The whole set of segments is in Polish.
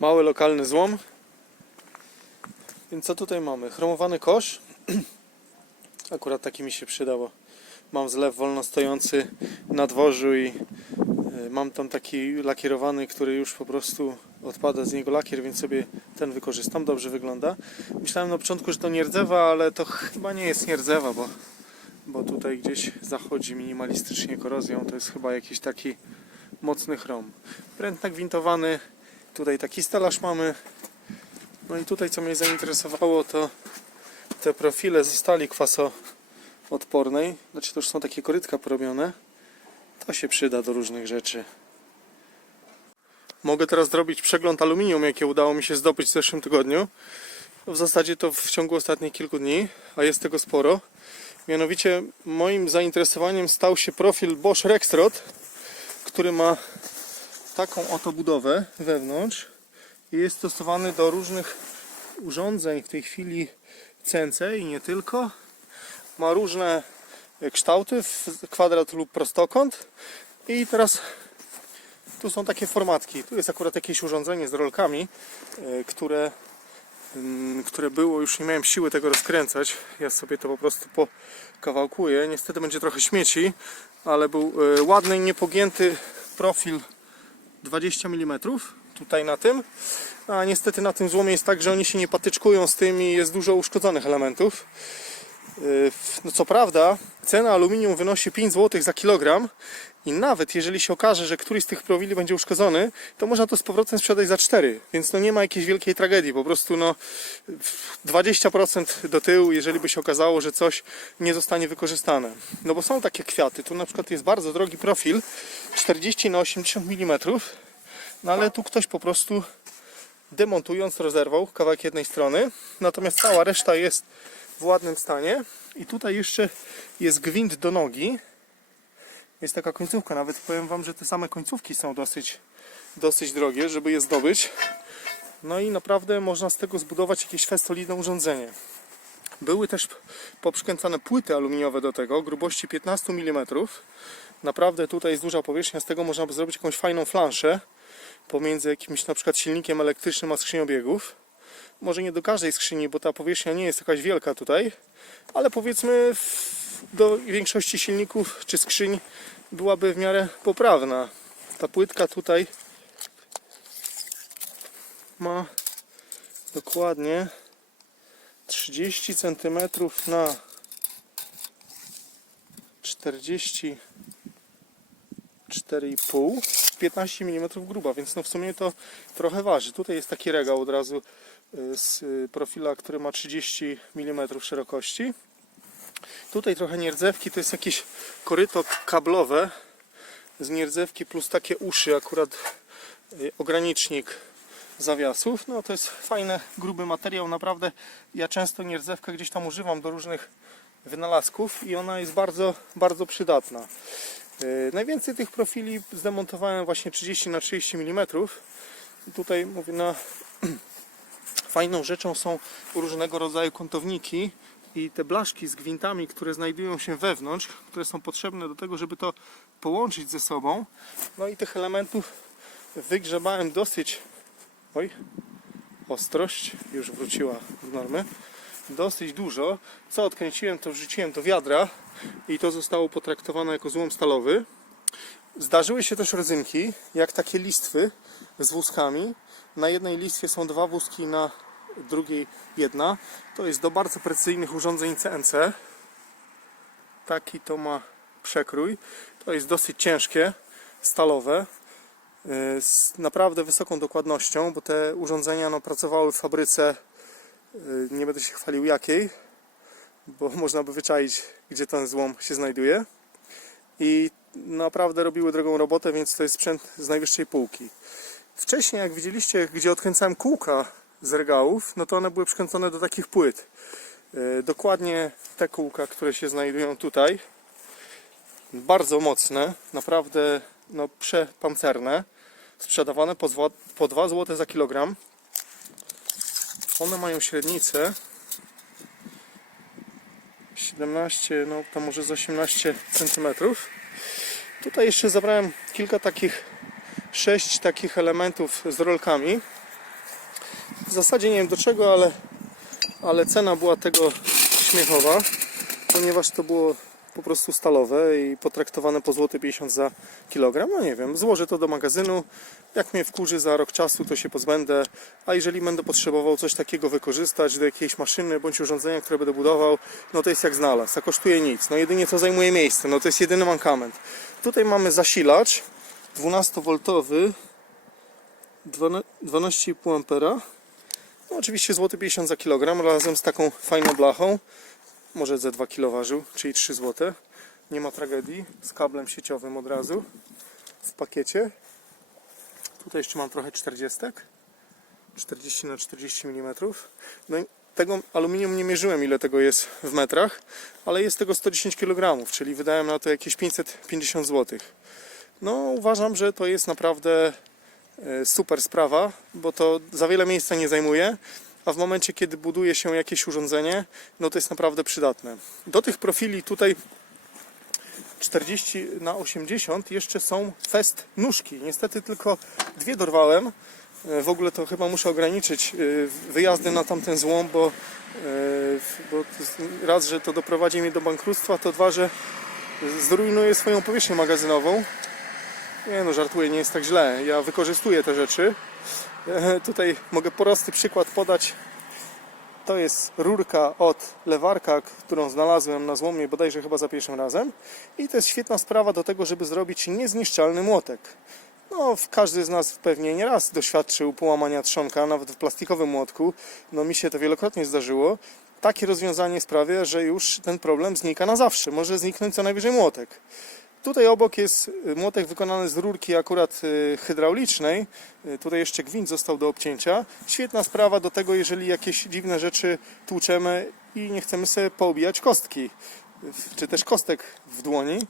Mały lokalny złom. Więc co tutaj mamy? Chromowany kosz. Akurat taki mi się przyda, bo mam zlew wolno stojący na dworzu i y, mam tam taki lakierowany, który już po prostu odpada z niego lakier, więc sobie ten wykorzystam. Dobrze wygląda. Myślałem na początku, że to nierdzewa, ale to chyba nie jest nierdzewa, bo, bo tutaj gdzieś zachodzi minimalistycznie korozją. To jest chyba jakiś taki mocny chrom. Pręt nagwintowany. Tutaj taki stelaż mamy. No i tutaj co mnie zainteresowało to te profile ze stali kwasoodpornej. Znaczy to już są takie korytka porobione. To się przyda do różnych rzeczy. Mogę teraz zrobić przegląd aluminium, jakie udało mi się zdobyć w zeszłym tygodniu. W zasadzie to w ciągu ostatnich kilku dni, a jest tego sporo. Mianowicie moim zainteresowaniem stał się profil Bosch Rexroth, który ma taką oto budowę wewnątrz i jest stosowany do różnych urządzeń w tej chwili CNC i nie tylko. Ma różne kształty, kwadrat lub prostokąt i teraz tu są takie formatki. Tu jest akurat jakieś urządzenie z rolkami, e, które, mm, które było, już nie miałem siły tego rozkręcać. Ja sobie to po prostu pokawałkuję. Niestety będzie trochę śmieci, ale był e, ładny niepogięty profil 20 mm tutaj na tym. A niestety na tym złomie jest tak, że oni się nie patyczkują z tym i jest dużo uszkodzonych elementów. Yy, No co prawda, cena aluminium wynosi 5 zł za kilogram i nawet jeżeli się okaże, że któryś z tych profili będzie uszkodzony, to można to z powrotem sprzedać za 4, więc no nie ma jakiejś wielkiej tragedii, po prostu no 20% do tyłu, jeżeli by się okazało, że coś nie zostanie wykorzystane. No bo są takie kwiaty, tu na przykład jest bardzo drogi profil 40 na 80 mm, no ale tu ktoś po prostu demontując rozerwał kawałek jednej strony, natomiast cała reszta jest w ładnym stanie. I tutaj jeszcze jest gwint do nogi jest taka końcówka, nawet powiem wam, że te same końcówki są dosyć dosyć drogie, żeby je zdobyć. No i naprawdę można z tego zbudować jakieś festolidne urządzenie. Były też poprzykręcane płyty aluminiowe do tego, grubości 15 mm naprawdę tutaj jest duża powierzchnia, z tego można by zrobić jakąś fajną flanszę pomiędzy jakimś na przykład silnikiem elektrycznym a skrzynią biegów. Może nie do każdej skrzyni, bo ta powierzchnia nie jest jakaś wielka tutaj, ale powiedzmy do większości silników czy skrzyń byłaby w miarę poprawna. Ta płytka tutaj ma dokładnie 30 cm na 40 4,5 15 mm gruba, więc no w sumie to trochę waży. Tutaj jest taki regał od razu y, z y, profila, który ma 30 mm szerokości. Tutaj trochę nierdzewki, to jest jakieś koryto kablowe z nierdzewki plus takie uszy, akurat y, ogranicznik zawiasów. No to jest fajny, gruby materiał, naprawdę ja często nierdzewkę gdzieś tam używam do różnych wynalazków i ona jest bardzo, bardzo przydatna. Yy, Najwięcej tych profili zdemontowałem właśnie 30 na 30 mm. I tutaj mówię, na fajną rzeczą są różnego rodzaju kątowniki i te blaszki z gwintami, które znajdują się wewnątrz, które są potrzebne do tego, żeby to połączyć ze sobą. No i tych elementów wygrzebałem dosyć. Oj, ostrość już wróciła w normę. Dosyć dużo. Co odkręciłem, to wrzuciłem do wiadra i to zostało potraktowane jako złom stalowy. Zdarzyły się też rodzynki, jak takie listwy z wózkami. Na jednej listwie są dwa wózki, na drugiej jedna. To jest do bardzo precyzyjnych urządzeń CNC. Taki to ma przekrój. To jest dosyć ciężkie, stalowe, yy, z naprawdę wysoką dokładnością, bo te urządzenia no, pracowały w fabryce, yy, nie będę się chwalił jakiej, bo można by wyczaić, gdzie ten złom się znajduje. I naprawdę robiły drogą robotę, więc to jest sprzęt z najwyższej półki. Wcześniej, jak widzieliście, gdzie odkręcałem kółka z regałów, no to one były przykręcone do takich płyt. Yy, Dokładnie te kółka, które się znajdują tutaj, bardzo mocne, naprawdę no, przepancerne, sprzedawane po, po 2 zł za kilogram. One mają średnicę 17, no to może z 18 cm. Tutaj jeszcze zabrałem kilka takich, sześć takich elementów z rolkami. W zasadzie nie wiem do czego, ale, ale cena była tego śmiechowa, ponieważ to było po prostu stalowe i potraktowane po złoty 50 za kilogram. No nie wiem, złożę to do magazynu. Jak mnie wkurzy za rok czasu, to się pozbędę. A jeżeli będę potrzebował coś takiego wykorzystać do jakiejś maszyny bądź urządzenia, które będę budował, no to jest jak znalazł, a kosztuje nic. No jedynie to zajmuje miejsce, no to jest jedyny mankament. Tutaj mamy zasilacz 12V 12,5 ampera. No oczywiście złoty 50 za kilogram razem z taką fajną blachą. Może ze 2 kg ważył, czyli 3 zł. Nie ma tragedii. Z kablem sieciowym od razu w pakiecie. Tutaj jeszcze mam trochę 40. 40 na 40 mm. No i tego aluminium nie mierzyłem ile tego jest w metrach, ale jest tego 110 kg, czyli wydałem na to jakieś 550 zł. No uważam, że to jest naprawdę super sprawa, bo to za wiele miejsca nie zajmuje, a w momencie kiedy buduje się jakieś urządzenie, no to jest naprawdę przydatne. Do tych profili tutaj 40 na 80 jeszcze są fest nóżki. Niestety tylko dwie dorwałem. E, W ogóle to chyba muszę ograniczyć e, wyjazdy na tamten złom, bo, e, bo raz, że to doprowadzi mnie do bankructwa, to dwa, że zrujnuję swoją powierzchnię magazynową. Nie no, żartuję, nie jest tak źle. Ja wykorzystuję te rzeczy. E, Tutaj mogę prosty przykład podać. To jest rurka od lewarka, którą znalazłem na złomie bodajże chyba za pierwszym razem. I to jest świetna sprawa do tego, żeby zrobić niezniszczalny młotek. No, każdy z nas pewnie nie raz doświadczył połamania trzonka, nawet w plastikowym młotku. No, mi się to wielokrotnie zdarzyło. Takie rozwiązanie sprawia, że już ten problem znika na zawsze. Może zniknąć co najwyżej młotek. Tutaj obok jest y, młotek wykonany z rurki akurat y, hydraulicznej. Y, Tutaj jeszcze gwint został do obcięcia. Świetna sprawa do tego, jeżeli jakieś dziwne rzeczy tłuczemy i nie chcemy sobie poobijać kostki, czy też kostek w dłoni.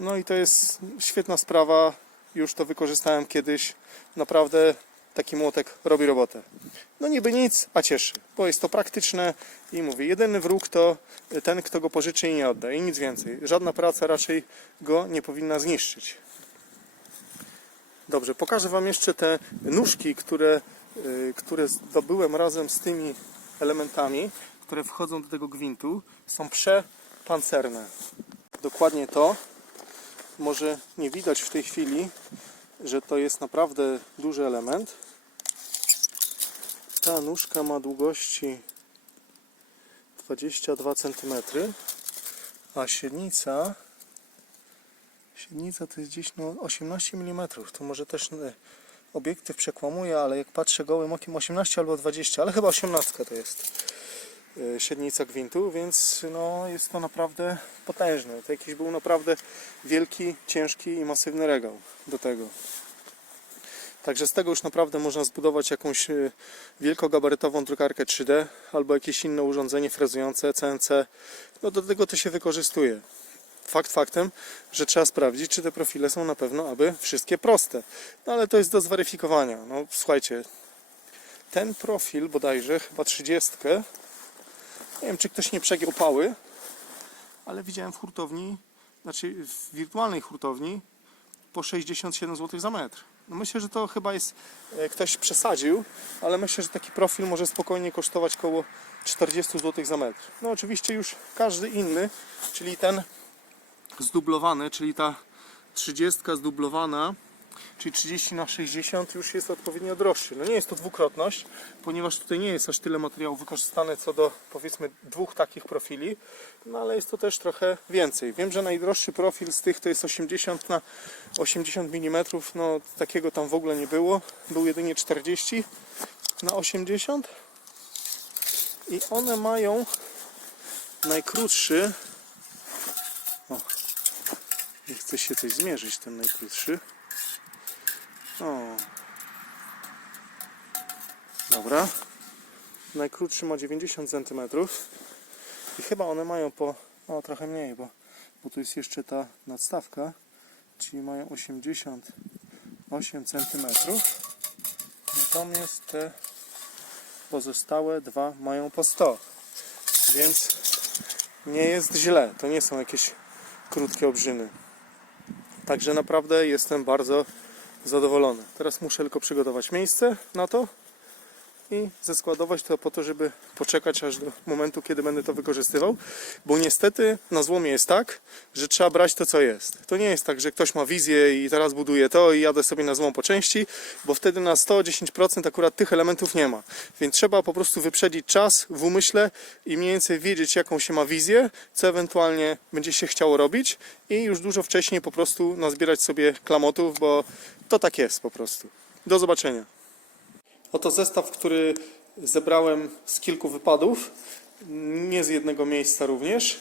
No i to jest świetna sprawa. Już to wykorzystałem kiedyś. Naprawdę taki młotek robi robotę. No niby nic, a cieszy, bo jest to praktyczne i mówię, jedyny wróg to ten, kto go pożyczy i nie odda i nic więcej. Żadna praca raczej go nie powinna zniszczyć. Dobrze, pokażę Wam jeszcze te nóżki, które, y, które zdobyłem razem z tymi elementami, które wchodzą do tego gwintu. Są przepancerne. Dokładnie to. Może nie widać w tej chwili, że to jest naprawdę duży element. Ta nóżka ma długości 22 cm, a średnica średnica to jest gdzieś no 18 mm. To może też e, obiektyw przekłamuje, ale jak patrzę gołym okiem 18 albo 20, ale chyba 18 to jest średnica gwintu, więc no jest to naprawdę potężne. To jakiś był naprawdę wielki, ciężki i masywny regał do tego. Także z tego już naprawdę można zbudować jakąś e, wielkogabarytową drukarkę 3D albo jakieś inne urządzenie frezujące CNC. No do tego to się wykorzystuje. Fakt faktem, że trzeba sprawdzić, czy te profile są na pewno aby wszystkie proste. No ale to jest do zweryfikowania. No słuchajcie, ten profil bodajże, chyba 30, nie wiem czy ktoś nie przegiął pały, ale widziałem w hurtowni, znaczy w wirtualnej hurtowni po 67 zł za metr. No myślę, że to chyba jest, e, ktoś przesadził, ale myślę, że taki profil może spokojnie kosztować około 40 zł za metr. No oczywiście już każdy inny, czyli ten zdublowany, czyli ta 30 zdublowana, czyli 30 na 60 już jest odpowiednio droższy. No nie jest to dwukrotność, ponieważ tutaj nie jest aż tyle materiału wykorzystane co do powiedzmy dwóch takich profili, no ale jest to też trochę więcej. Wiem, że najdroższy profil z tych to jest 80 na 80 mm, no takiego tam w ogóle nie było, był jedynie 40 na 80 i one mają najkrótszy o, nie chce się coś zmierzyć, ten najkrótszy. O. Dobra. Najkrótszy ma 90 cm. I chyba one mają po. O, trochę mniej, bo, bo tu jest jeszcze ta nadstawka. Czyli mają 88 cm. Natomiast te pozostałe dwa mają po 100. Więc nie jest źle. To nie są jakieś krótkie obrzyny. Także naprawdę jestem bardzo zadowolony. Teraz muszę tylko przygotować miejsce na to i zeskładować to po to, żeby poczekać aż do momentu, kiedy będę to wykorzystywał, bo niestety na złomie jest tak, że trzeba brać to, co jest. To nie jest tak, że ktoś ma wizję i teraz buduje to i jadę sobie na złom po części, bo wtedy na 110% akurat tych elementów nie ma. Więc trzeba po prostu wyprzedzić czas w umyśle i mniej więcej wiedzieć, jaką się ma wizję, co ewentualnie będzie się chciało robić i już dużo wcześniej po prostu nazbierać sobie klamotów, bo to tak jest po prostu. Do zobaczenia. Oto zestaw, który zebrałem z kilku wypadów, nie z jednego miejsca również,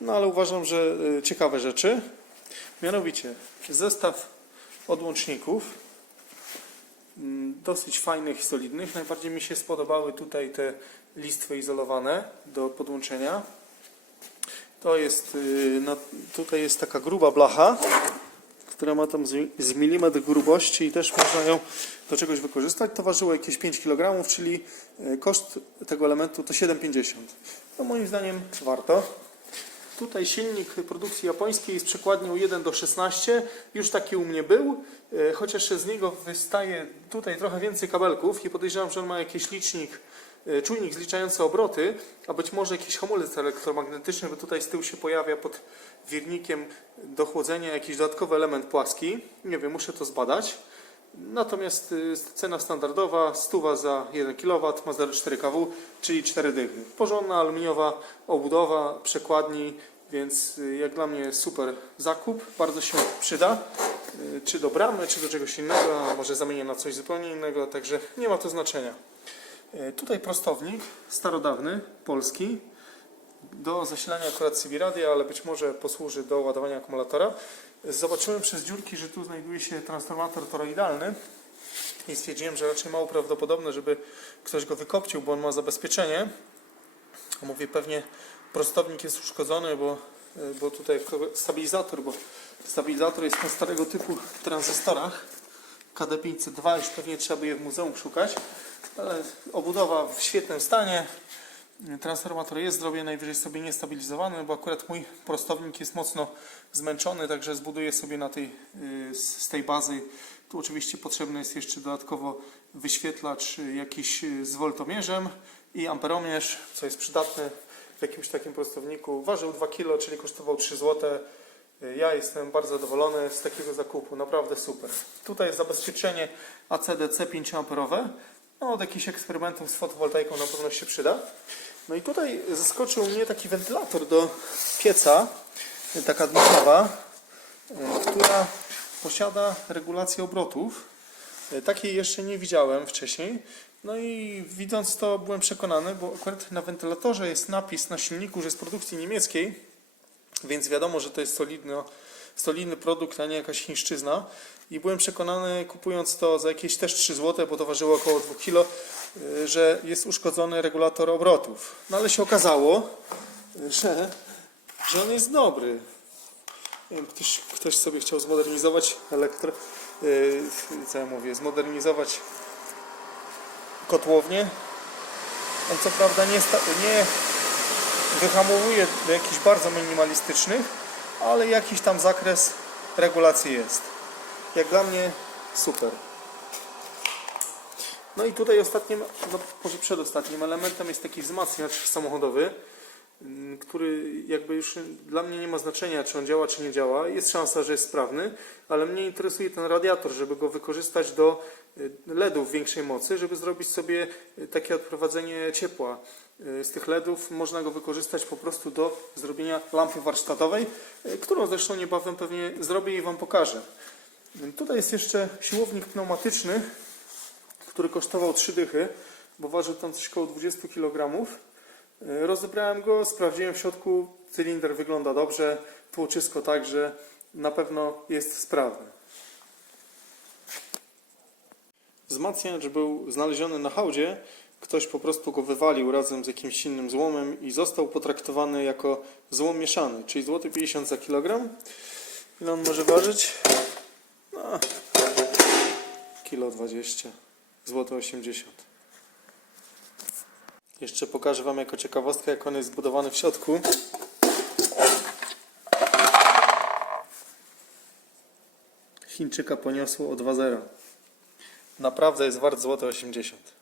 no ale uważam, że y, ciekawe rzeczy. Mianowicie zestaw odłączników, mm, dosyć fajnych i solidnych. Najbardziej mi się spodobały tutaj te listwy izolowane do podłączenia. To jest, y, tutaj jest taka gruba blacha, która ma tam z, z milimetr grubości i też można ją do czegoś wykorzystać. To ważyło jakieś 5 kg, czyli y, koszt tego elementu to 7,50. No moim zdaniem warto. Tutaj silnik produkcji japońskiej z przekładnią 1 do 16. Już taki u mnie był, e, chociaż z niego wystaje tutaj trochę więcej kabelków i podejrzewam, że on ma jakiś licznik, e, czujnik zliczający obroty, a być może jakiś hamulec elektromagnetyczny, bo tutaj z tyłu się pojawia pod wirnikiem do chłodzenia jakiś dodatkowy element płaski. Nie wiem, muszę to zbadać. Natomiast y, cena standardowa, stuwa za 1 kW, ma 0,4 kW, czyli 4 dychy. Porządna aluminiowa obudowa, przekładni, więc y, jak dla mnie super zakup, bardzo się przyda. Y, Czy do bramy, czy do czegoś innego, a może zamienię na coś zupełnie innego, także nie ma to znaczenia. Y, Tutaj prostownik, starodawny, polski, do zasilania akurat CB radia, ale być może posłuży do ładowania akumulatora. Zobaczyłem przez dziurki, że tu znajduje się transformator toroidalny i stwierdziłem, że raczej mało prawdopodobne, żeby ktoś go wykopcił, bo on ma zabezpieczenie. Mówię, pewnie prostownik jest uszkodzony, bo, bo tutaj stabilizator, bo stabilizator jest na starego typu tranzystorach KD502, już pewnie trzeba by je w muzeum szukać, ale obudowa w świetnym stanie. Transformator jest zrobię najwyżej sobie niestabilizowany, bo akurat mój prostownik jest mocno zmęczony, także zbuduję sobie na tej, y, z tej bazy. Tu oczywiście potrzebny jest jeszcze dodatkowo wyświetlacz y, jakiś y, z woltomierzem i amperomierz, co jest przydatne w jakimś takim prostowniku. Ważył 2 kg, czyli kosztował 3 zł. Ja jestem bardzo zadowolony z takiego zakupu, naprawdę super. Tutaj jest zabezpieczenie ACDC 5 amperowe. No, od jakichś eksperymentów z fotowoltaiką na pewno się przyda. No i tutaj zaskoczył mnie taki wentylator do pieca, taka dmuchawa, e, która posiada regulację obrotów. E, Takiej jeszcze nie widziałem wcześniej. No i widząc to byłem przekonany, bo akurat na wentylatorze jest napis na silniku, że jest produkcji niemieckiej, więc wiadomo, że to jest solidno, solidny produkt, a nie jakaś chińszczyzna. I byłem przekonany, kupując to za jakieś też 3 zł, bo to ważyło około 2 kg, y, że jest uszkodzony regulator obrotów. No ale się okazało, że, że on jest dobry. Ktoś, ktoś sobie chciał zmodernizować elektro... Yy, co ja mówię? Zmodernizować kotłownię. On co prawda nie, nie wyhamowuje do jakichś bardzo minimalistycznych, ale jakiś tam zakres regulacji jest. Jak dla mnie super. No i tutaj ostatnim, no przedostatnim elementem jest taki wzmacniacz samochodowy, mm, który jakby już dla mnie nie ma znaczenia, czy on działa, czy nie działa. Jest szansa, że jest sprawny, ale mnie interesuje ten radiator, żeby go wykorzystać do y, LEDów większej mocy, żeby zrobić sobie y, takie odprowadzenie ciepła. Y, Z tych LEDów można go wykorzystać po prostu do zrobienia lampy warsztatowej, y, którą zresztą niebawem pewnie zrobię i Wam pokażę. Tutaj jest jeszcze siłownik pneumatyczny, który kosztował 3 dychy, bo ważył tam coś około 20 kg. Rozebrałem go, sprawdziłem w środku, cylinder wygląda dobrze, tłoczysko także na pewno jest sprawny. Wzmacniacz był znaleziony na hałdzie. Ktoś po prostu go wywalił razem z jakimś innym złomem i został potraktowany jako złom mieszany, czyli złoty 50 za kilogram. Ile on może ważyć? No, kilo 20, złoty 80. Jeszcze pokażę Wam jako ciekawostkę, jak on jest zbudowany w środku. Chińczyka poniosło o 2-0. Naprawdę jest wart złote 80.